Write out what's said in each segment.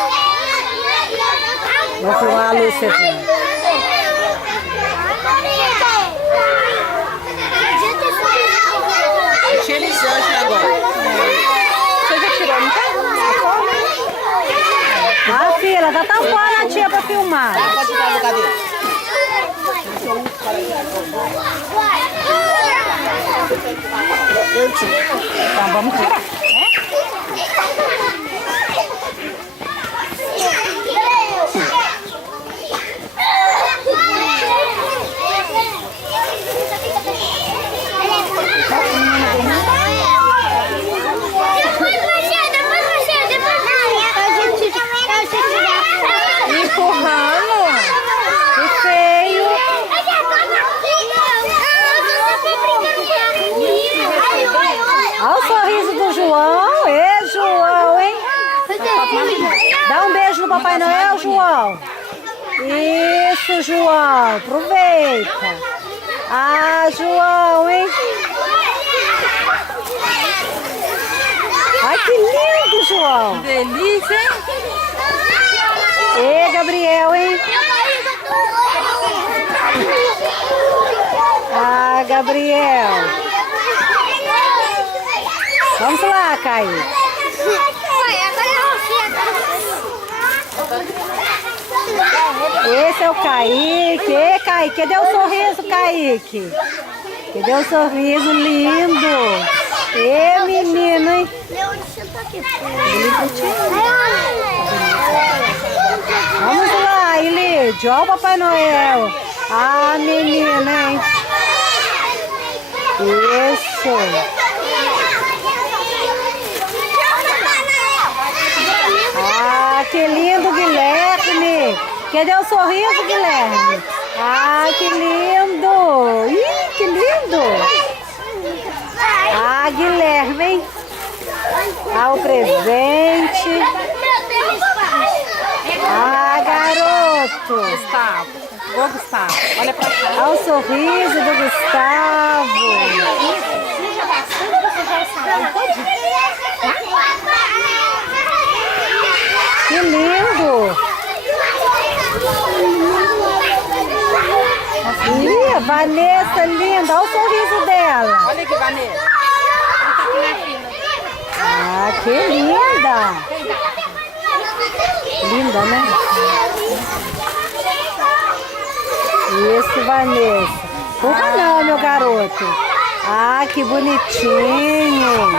Vou filmar a Lúcia aqui. Encher eles hoje agora. Você já tirou, não tá? Ah, filha, tá tão fora a tia pra filmar. Pode ficar no cadeiro. Então vamos tirar, né? Empurrando. Que feio. Olha o sorriso do João. Ê, João, hein? Dá um beijo no Papai Noel, João. Isso, João. Aproveita. Ah, João, hein? Ai, que lindo, João. Delícia, hein? Ê, Gabriel, hein? Ah, Gabriel. Vamos lá, Kaique. Esse é o Kaique. Ê, Kaique, cadê o sorriso, Kaique? Cadê o sorriso lindo? Ê, menino, hein? Vamos lá, Ilídio. Olha o Papai Noel. Ah, menina, hein? Isso. Ah, que lindo, Guilherme. Cadê o sorriso, Guilherme? Ah, que lindo. Ih, que lindo. Ah, Guilherme, hein? Ah, o presente. Ah, garoto. Gustavo. Ô, Gustavo, olha pra cá. Ah, o sorriso do Gustavo. Que lindo. Ih, a Vanessa linda. Olha o sorriso dela. Olha aqui, Vanessa. Ah, que linda. Linda, né? Isso, Vanessa. Porra não, meu garoto. Ah, que bonitinho.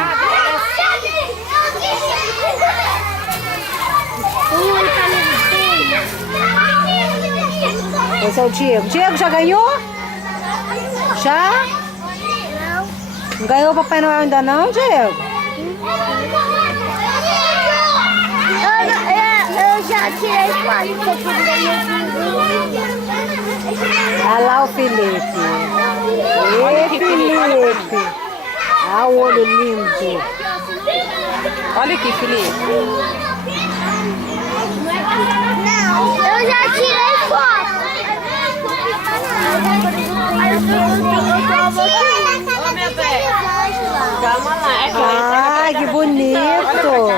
Esse é o Diego. Diego já ganhou? Já? Não ganhou o Papai Noel ainda não, Diego? Eu já tirei 4 Olha lá o Felipe. Ê, Felipe. Olha o olho lindo. Olha aqui, Felipe. Eu já tirei 4. Calma lá. Ah, que bonito.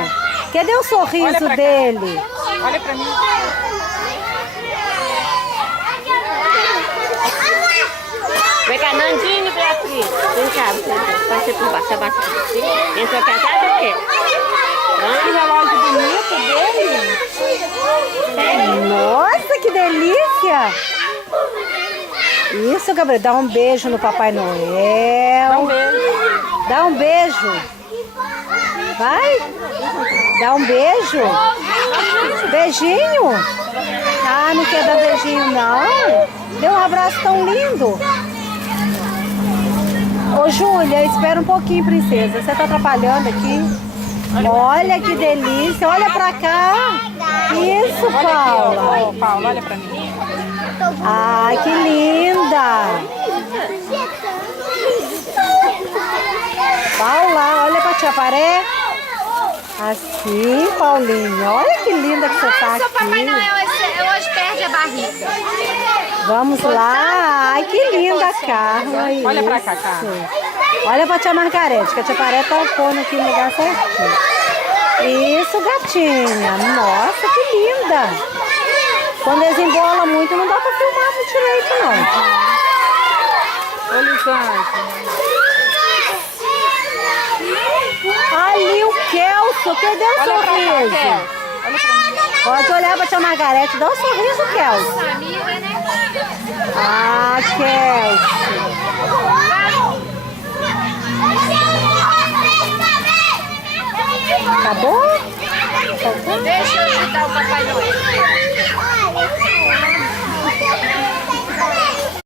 Cadê o sorriso dele? Olha pra mim. Vem cá, Nandinho, Beatriz. Vem cá, você por baixo, abaixa aqui. Entra pra cá, por quê? Que relógio bonito dele. Nossa, que delícia. Isso, Gabriel. Dá um beijo no Papai Noel. Dá um beijo. Dá um beijo. Vai. Dá um beijo. Beijinho. Ah, não quer dar beijinho, não? Deu um abraço tão lindo. Ô, Júlia, espera um pouquinho, princesa. Você tá atrapalhando aqui. Olha que delícia. Olha pra cá. Isso, Paula. Ô, Paula, olha pra mim. Ah, que linda. Paula, olha pra tia Paré. Assim, Paulinha. Olha que linda que você tá aqui. Papai Noel hoje perde a barriga. Vamos lá. Ai, que linda a Carla. Olha pra Isso. cá, Carla. Olha pra tia Margarete, que a tia Paré tá pondo aqui no lugar certinho. Isso, gatinha. Nossa, que linda. Quando eles embolam muito, não dá pra filmar muito direito, não. Ô, Lisandro. Ali o Kelso, cadê o Olha pra cá, sorriso? Kel. Olha pra mim. Pode olhar pra tia Margarete, dá um sorriso, Kelso. Ah, Kelso. Acabou? Deixa eu ajudar o Papai Noel.